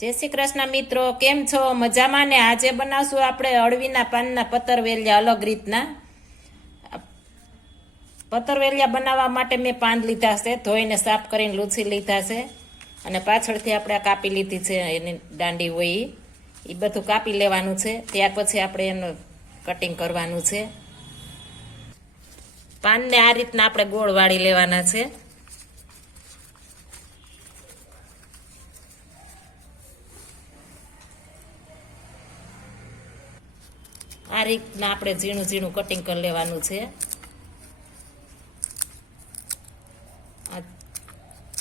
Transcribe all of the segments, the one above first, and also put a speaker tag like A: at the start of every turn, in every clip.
A: જય શ્રી કૃષ્ણ મિત્રો, કેમ છો? મજામાં ને? આજે બનાવશું આપણે અળવીના પાનના પતરવેલિયા, અલગ રીતના. પતરવેલિયા બનાવવા માટે મેં પાન લીધા છે, ધોઈને સાફ કરીને લૂછી લીધા છે. અને પાછળથી આપણે કાપી લીધી છે, એની દાંડી હોય. એ બધું કાપી લેવાનું છે. ત્યાર પછી આપણે એનું કટિંગ કરવાનું છે. પાનને આ રીતના આપણે ગોળ વાળી લેવાના છે. આ રીતના આપણે ઝીણું ઝીણું કટિંગ કરી લેવાનું છે.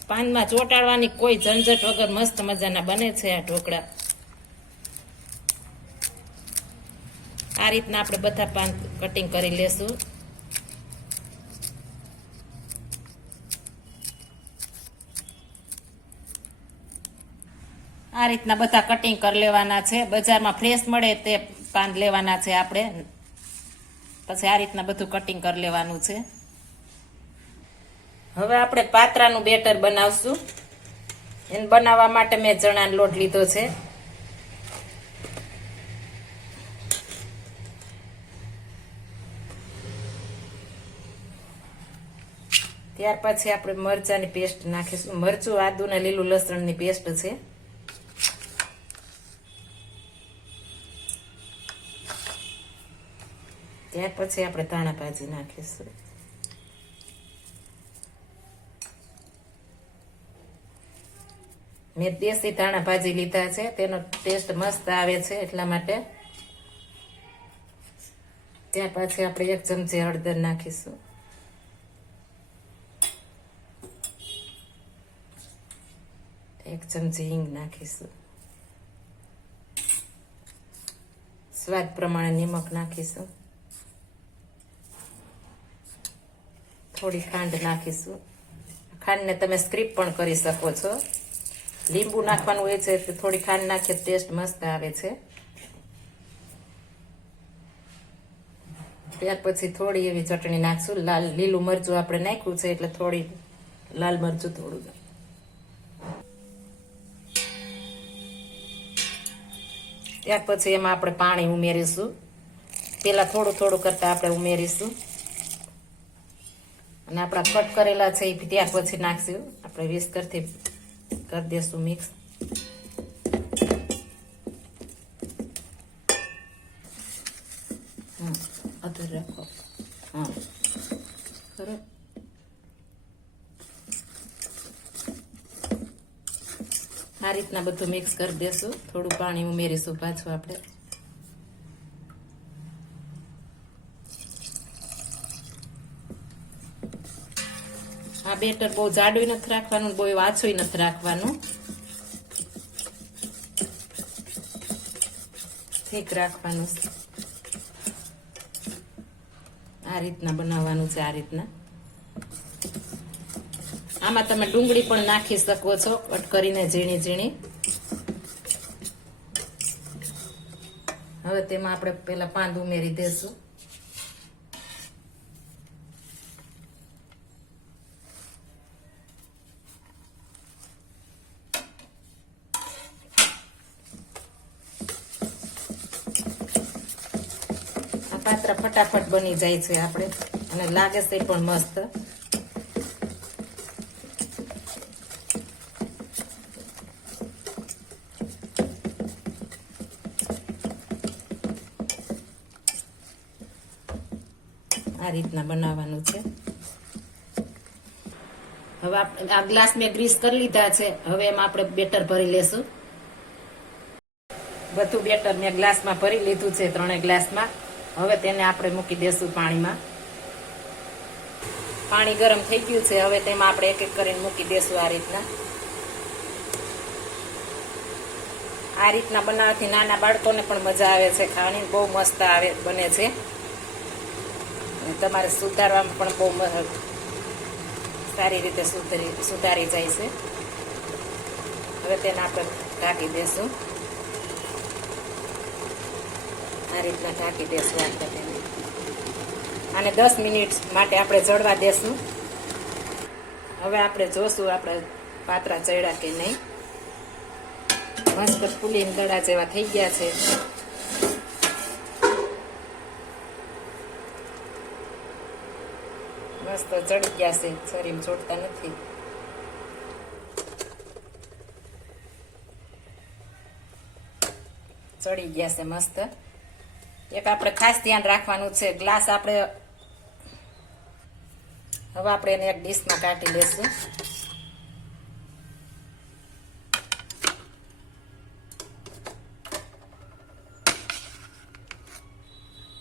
A: પાનમાં ચોંટાડવાની કોઈ ઝંઝટ વગર મસ્ત મજાના બને છે આ ઢોકળા. આ રીતના આપણે બધા પાન કટિંગ કરી લેશું. આ રીતના બધા કટિંગ કરી લેવાના છે. બજારમાં ફ્રેશ મળે તે પાન લેવાના છે આપણે. પછી આ રીતના બધું કટિંગ કરી લેવાનું છે. હવે આપણે પાત્રાનું બેટર બનાવશું. એને બનાવવા માટે મેં ચણાનો લોટ લીધો છે. ત્યાર પછી આપણે મરચાંની પેસ્ટ નાખીશું. મરચું આદુ ને લીલું લસણની પેસ્ટ છે. ત્યાર પછી આપણે ધાણા ભાજી નાખીશું. મેં દેશી ધાણા ભાજી લીધા છે, તેનો ટેસ્ટ મસ્ત આવે છે એટલા માટે. ત્યાર પછી આપણે એક ચમચી હળદર નાખીશું. એક ચમચી હિંગ નાખીશું. સ્વાદ પ્રમાણે નિમક નાખીશું. થોડી ખાંડ નાખીશું. ખાંડને તમે સ્ક્રીપ પણ કરી શકો છો. લીંબુ નાખવાનું હોય છે એટલે થોડી ખાંડ નાખીએ, ટેસ્ટ મસ્ત આવે છે. ત્યાર પછી થોડી એવી ચટણી નાખશું. લાલ, લીલું મરચું આપણે નાખ્યું છે એટલે થોડી લાલ મરચું થોડું ત્યાર પછી એમાં આપણે પાણી ઉમેરીશું. પેલા થોડું થોડું કરતા આપણે ઉમેરીશું. અને આપણા કટ કરેલા છે, એ ત્યાર પછી નાખશું. આપણે વિસ્કરથી કરી દઈશું મિક્સ. અધર રાખો. હા આ રીતના બધું મિક્સ કરી દેશું. થોડું પાણી ઉમેરીશું પાછું આપણે. આ બેટર બહુ જાડું નથી રાખવાનું બહુ વાછું નથી રાખવાનું. ઠીક રાખવાનું. આ રીતના બનાવવાનું છે, આ રીતના. આમાં તમે ડુંગળી પણ નાખી શકો છો કટ કરીને ઝીણી ઝીણી. હવે તેમાં આપણે પેલા પાંદ ઉમેરી દેશું. પાત્ર ફટાફટ બની જાય છે આપણે. અને લાગે છે પણ મસ્ત. આ રીતના બનાવવાનું છે. હવે આ ગ્લાસ મેં ગ્રીસ કરી લીધા છે. હવે એમાં આપણે બેટર ભરી લેશું. બધું બેટર મેં ગ્લાસમાં ભરી લીધું છે ત્રણેય ગ્લાસમાં. હવે તેને આપણે મૂકી દેશું પાણીમાં. પાણી ગરમ થઈ ગયું છે, હવે તેમાં આપણે એક એક કરીને મૂકી દેશું આ રીતના. આ રીતના બનાવવાથી નાના બાળકોને પણ મજા આવે છે ખાવાની, બહુ મસ્ત આવે, બને છે. તમારે સુધારવામાં પણ બહુ સારી રીતે સુધરી, સુધારી જાય છે. હવે તેને આપણે ઢાંકી દેશું. આ રીતના ઢાંકી દેશું આ તેને અને દસ મિનિટ માટે આપણે જળવા દેશું. હવે આપણે જોશું આપણે પાત્રા ચડ્યા કે નહીં. મસ્ત ફૂલીને દડા જેવા થઈ ગયા છે. મસ્ત ચડી ગયા છે. શરીર છોડતા નથી. ચડી ગયા છે મસ્ત. એક આપણે ખાસ ધ્યાન રાખવાનું છે. ગ્લાસ આપણે હવે આપણે એને એક ડીશમાં કાઢી લેશું.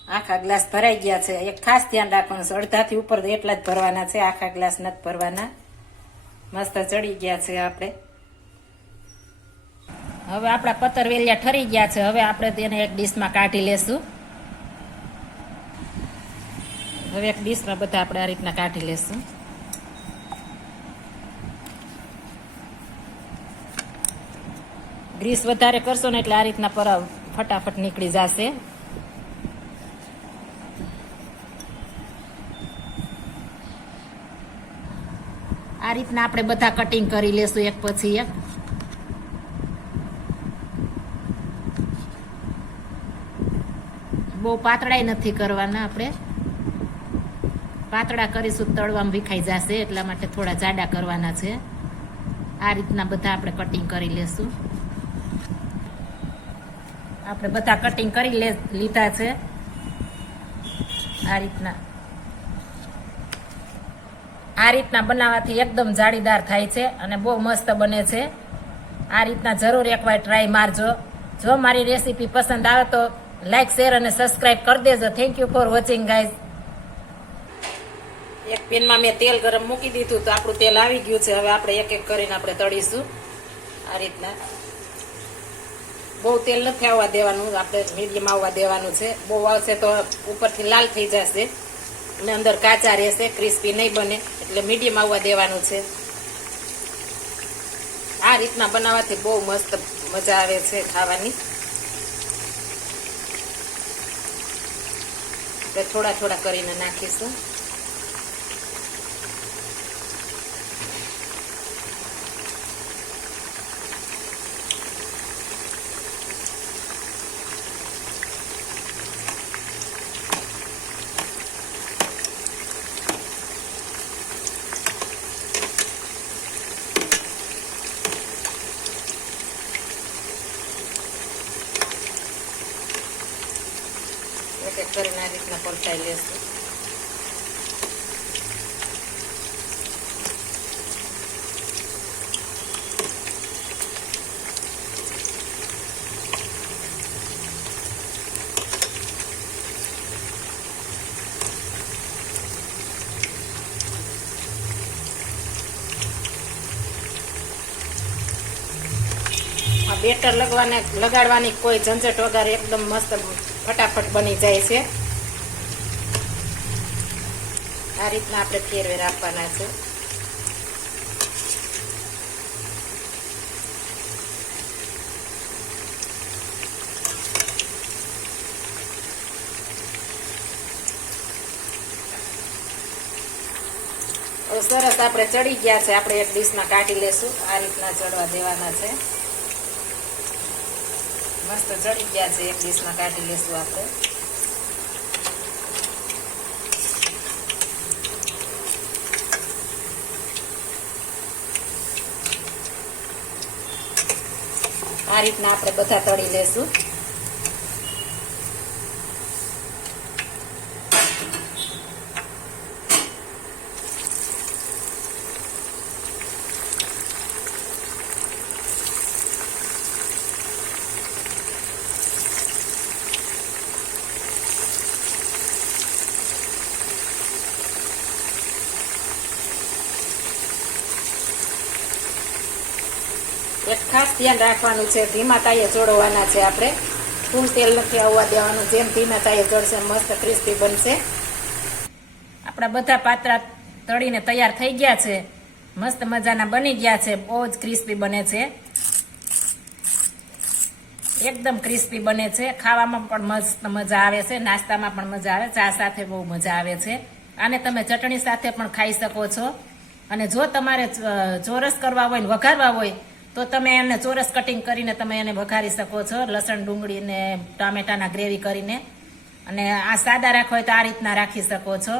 A: આખા ગ્લાસ ભરાઈ ગયા છે. એક ખાસ ધ્યાન રાખવાનું છે. અડધાથી ઉપર એટલા જ ભરવાના છે. આખા ગ્લાસ નથી ભરવાના. મસ્ત ચડી ગયા છે આપણે. હવે આપણા પતરવેલિયા ઠરી ગયા છે. હવે આપણે તેને એક ડીશમાં કાઢી લેશું. હવે એક ડીશમાં બધા આપણે આ રીતના કાઢી લેશું. ગ્રીસ વધારે કરશો ને એટલે આ રીતના પર ફટાફટ નીકળી જશે. આ રીતના આપણે બધા કટિંગ કરી લેશું એક પછી એક. બહુ પાતળાય નથી કરવાના આપણે. પાતળા કરીશું તળવામાં વિખાઈ જશે, એટલા માટે થોડા જાડા કરવાના છે. આ રીતના બધા આપણે કટિંગ કરી લેશું. આપણે બધા કટિંગ કરી લીધા છે. આ રીતના. આ રીતના બનાવવાથી એકદમ જાળીદાર થાય છે અને બહુ મસ્ત બને છે. આ રીતના જરૂર એકવાર ટ્રાય મારજો. જો મારી રેસીપી પસંદ આવે તો લાઇક શેર અને સબસ્ક્રાઇબ કરી દેજો. Thank you for watching guys એક પેનમાં મેં તેલ ગરમ મૂકી દીધું તો આપણું તેલ આવી ગયું છે. હવે આપણે એક એક કરીને આપણે તળીશું. આ રીતના. બહુ તેલ નથી આવવા દેવાનું. આપણે મીડિયમ આવવા દેવાનું છે. બહુ આવશે તો ઉપરથી લાલ થઈ જશે અને અંદર કાચા રહેશે, ક્રિસ્પી નહીં બને. એટલે મીડિયમ આવવા દેવાનું છે. આ રીતના બનાવવાથી બહુ મસ્ત મજા આવે છે ખાવાની. થોડા થોડા કરીને નાખીશું એક એક કરીને લેશું બેટર લગવાને લગાડવાની કોઈ ઝંઝટ વગર એકદમ મસ્ત ફટાફટ બની જાય છે. આ રીતના આપણે ફેરવેર આપવાના છે. સરસ આપણે ચડી ગયા છે. આપણે એક ડીશમાં કાઢી લેશું. આ રીતના ચડવા દેવાના છે. મસ્ત ચડી ગયા છે. એક ડીશમાં કાઢી લેશું આપણે. આ રીતના આપણે બધા તળી લેશું. એક ખાસ ધ્યાન રાખવાનું છે. ધીમા તાઈએ ચોડવાના છે આપણે. ફૂલ તેલ નથી આવવા દેવાનું. જેમ ધીમા તાઈએ ચડશે મસ્ત ક્રિસ્પી બનશે. આપણા બધા પાત્રા તળીને તૈયાર થઈ ગયા છે. મસ્ત મજાના બની ગયા છે. બહુ જ ક્રિસ્પી બને છે. એકદમ ક્રિસ્પી બને છે. ખાવામાં પણ મસ્ત મજા આવે છે. નાસ્તામાં પણ મજા આવે. ચા સાથે બહુ મજા આવે છે. આને તમે ચટણી સાથે પણ ખાઈ શકો છો. અને જો તમારે ચોરસ કરવા હોય ને વઘારવા હોય તો તમે એને ચોરસ કટિંગ કરીને તમે એને વઘારી શકો છો, લસણ, ડુંગળી ને ટામેટાના ગ્રેવી કરીને. અને આ સાદા રાખો હોય તો આ રીતના રાખી શકો છો.